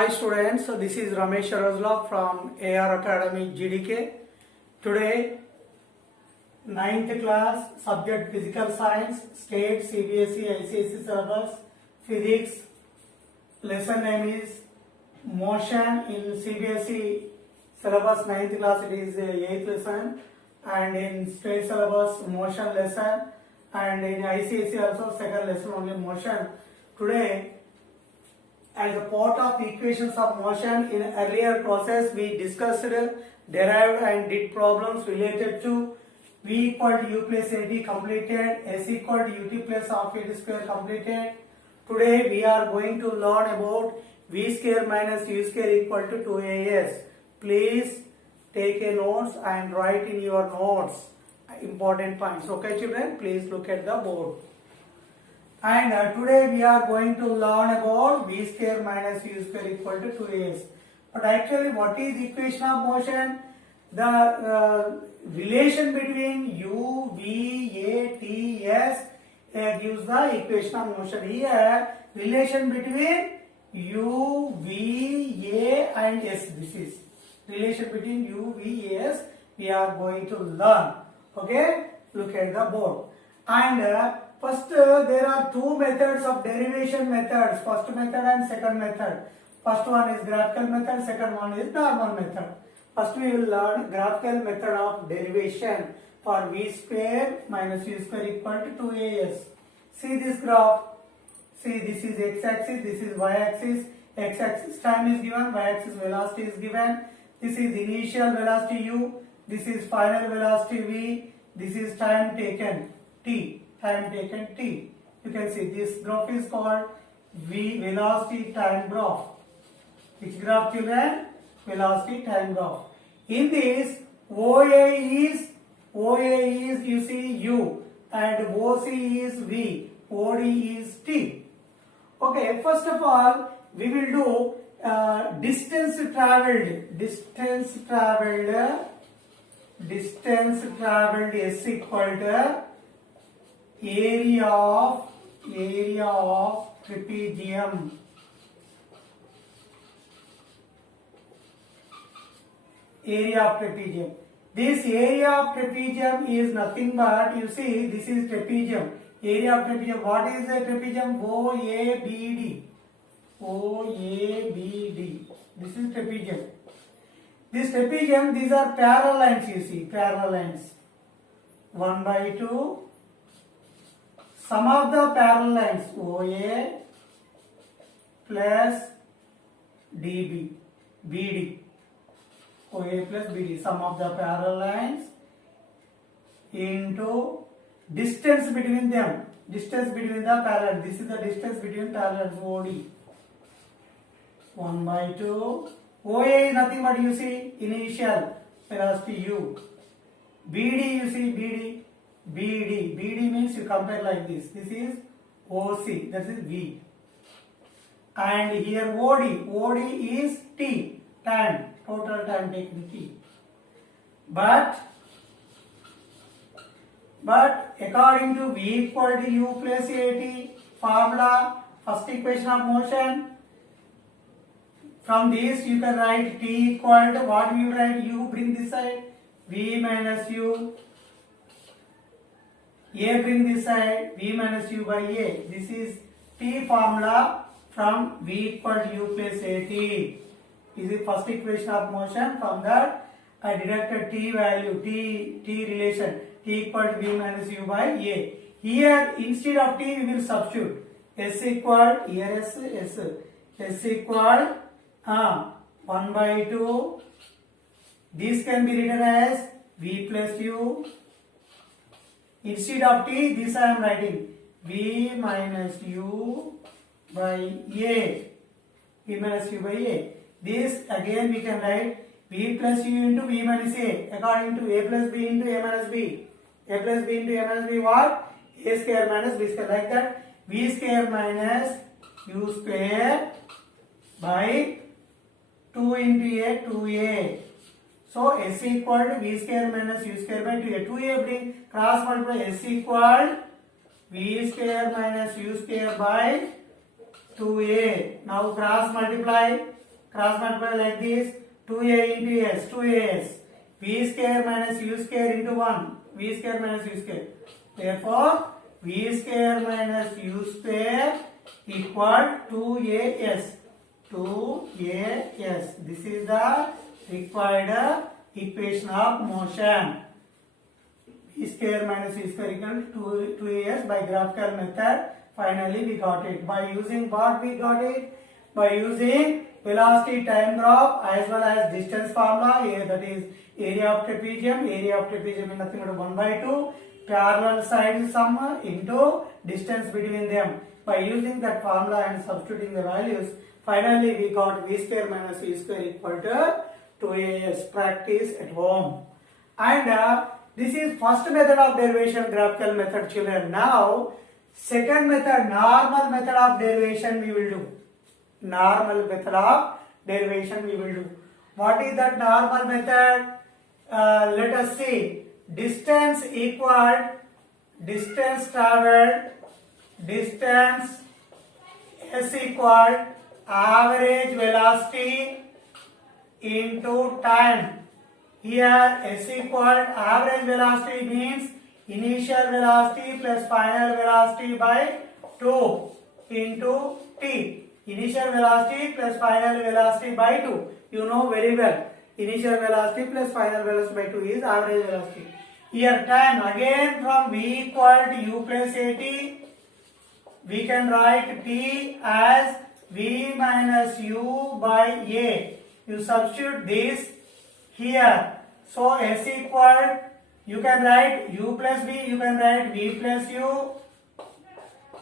Hi students, so this is Ramesh Arozla from AR Academy GDK. Today, 9th class, subject Physical Science, State, CBSE, ICSE syllabus, Physics. Lesson name is Motion. In CBSE syllabus 9th class it is 8th lesson, and in State syllabus Motion lesson, and in ICSE also second lesson only Motion. Today, as a part of equations of motion, in earlier process we discussed, derived and did problems related to V equal to U plus AD completed, S equal to UT plus half AD square completed. Today we are going to learn about V square minus U square equal to 2AS. Please take a notes and write in your notes important points. Okay children, please look at the board. And today we are going to learn about V square minus U square equal to 2AS. But actually what is equation of motion? The relation between U, V, A, T, S gives the equation of motion. Here relation between U, V, A and S. This is relation between U, V, A, S we are going to learn. Okay, look at the board. And first, there are two methods of derivation methods, first method and second method. First one is graphical method, second one is normal method. First we will learn graphical method of derivation for V square minus U square equal to 2AS. See this graph. See, this is x-axis, this is y-axis. X-axis time is given, y-axis velocity is given. This is initial velocity U, this is final velocity V, this is time taken T. Time taken T. You can see this graph is called velocity time graph. Which graph children? Velocity time graph. In this, OA is you see U, and OC is V, OD is T. Okay, first of all we will do distance traveled S equal to area of trapezium. Area of trapezium. This area of trapezium is nothing but, you see, this is trapezium. Area of trapezium. What is the trapezium? OABD. OABD. This is trapezium. This trapezium, these are parallel lines, you see, parallel lines. 1 by 2. Sum of the parallel lines OA plus DB, BD. OA plus BD, sum of the parallel lines into distance between them. Distance between the parallel. This is the distance between parallels, OD. 1 by 2. OA is nothing but, you see, initial velocity U. BD, you see, BD means you compare like this. This is OC, that is V. And here OD is T, time, total time taken T. But according to V equal to U plus AT formula, first equation of motion, from this you can write T equal to, what we will write? U, bring this side, V minus U. A bring this side, V minus U by A. This is T formula from V equal to U plus AT. Is the first equation of motion. From that I deducted T value, T relation, T equal to V minus U by A. Here instead of T we will substitute S equal, here S equal 1 by 2. This can be written as V plus U. Instead of T, this I am writing V minus U by A. V minus U by A. This again we can write V plus U into V minus A, according to A plus B into A minus B. A plus B into A minus B what? A square minus B square, like that. V square minus U square by 2 into A, 2A. So S equal to V square minus U square by 2A. 2A bring cross multiply, S equal V square minus U square by 2A. Now cross multiply, cross multiply like this, 2a into s, 2as, v square minus u square into 1, v square minus u square. Therefore, v square minus u square equal 2as. 2as. This is the required equation of motion. V square minus u square equal to 2as by graphical method. Finally, we got it. By using what we got it? By using velocity time graph as well as distance formula. Here that is area of trapezium. Area of trapezium is nothing but 1 by 2. Parallel sides sum into distance between them. By using that formula and substituting the values, finally we got v square minus u square equal to 2as. Practice at home. And this is first method of derivation, graphical method, children. Now, second method, normal method of derivation we will do. Normal method of derivation we will do. What is that normal method? Let us see. Distance equal distance traveled, distance s equal average velocity into time. Here s equal average velocity means initial velocity plus final velocity by 2 into t. Initial velocity plus final velocity by 2. You know very well. Initial velocity plus final velocity by 2 is average velocity. Here time again from v equal to u plus at. We can write t as v minus u by a. You substitute this here. So s equal, you can write u plus v, you can write v plus u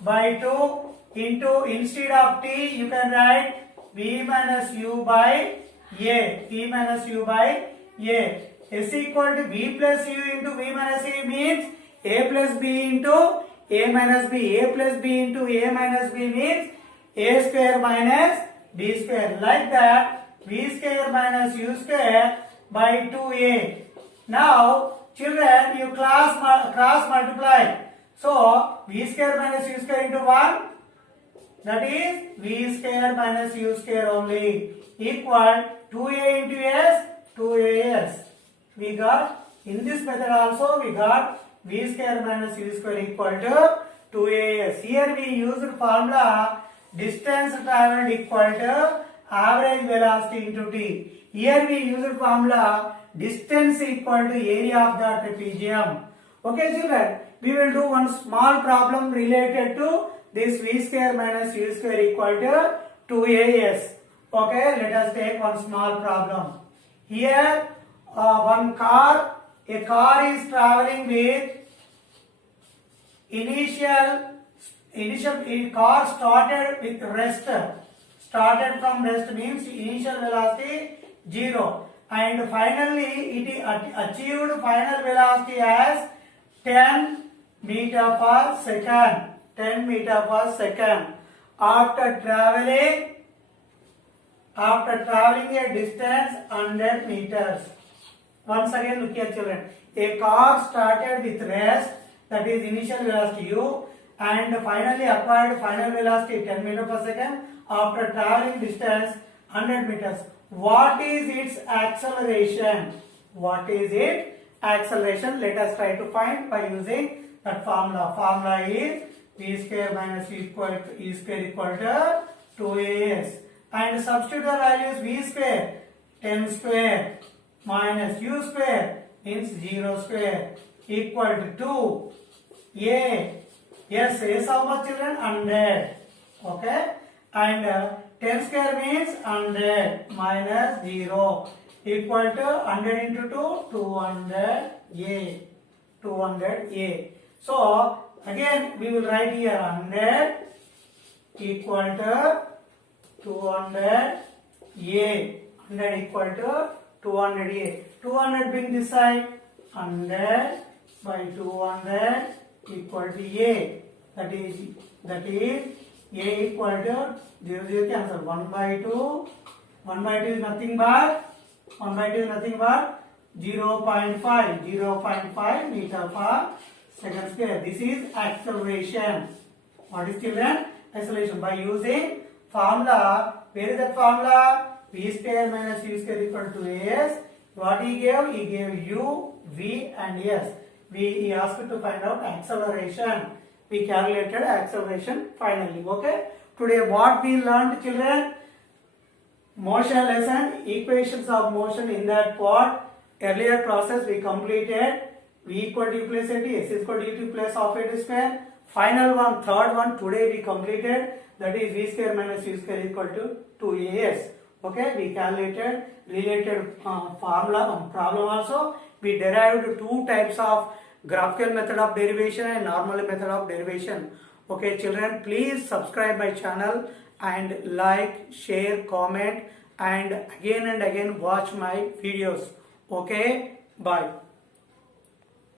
by 2 into, instead of t, you can write v minus u by a. V minus u by a. S equal to v plus u into v minus a means a plus b into a minus b. A plus b into a minus b means a square minus b square. Like that, v square minus u square by 2a. Now, children, you cross multiply. So, v square minus u square into 1, that is v square minus u square only, equal 2a into s, 2as. We got, in this method also, we got v square minus u square equal to 2as. Here we used formula distance traveled equal to average velocity into t. Here we used formula distance equal to area of the trapezium. Okay, children, we will do one small problem related to this v square minus u square equal to 2as. Okay, let us take one small problem. Here, a car is traveling with initial car started with rest. Started from rest means initial velocity 0, and finally it achieved final velocity as 10 meter per second. 10 meter per second. After traveling a distance 100 meters. Once again, look here, children. A car started with rest, that is initial velocity u, and finally acquired final velocity 10 meters per second after traveling distance 100 meters. What is its acceleration? What is its acceleration? Let us try to find by using that formula. Formula is v square minus u square equal to 2as. And substitute the values v square 10 square minus u square means 0 square equal to 2 a. Yes, a how much, children? 100. Okay, and 10 square means 100 minus 0 equal to 100 into 2, 200a. So again we will write here 100 equal to 200a. 100 equal to 200a. 200 bring this side. 100 by 200 equal to a. That is a equal to 0 cancel. 1 by 2. 1 by 2 is nothing but 0.5 meter per second square. This is acceleration. What is, children? Acceleration. By using formula, where is that formula? V square minus U square equal to AS. What he gave? He gave U, V and S. He asked to find out acceleration. We calculated acceleration finally. Okay. Today what we learned, children? Motion lesson, equations of motion in that part. Earlier classes we completed. V equal to U plus AT, S is equal to U plus half AT square. Final one, third one, today we completed. That is V square minus U square equal to 2AS. Okay, we calculated related formula problem also. We derived two types of graphical method of derivation and normal method of derivation. Okay, children, please subscribe my channel and like, share, comment and again watch my videos. Okay, bye.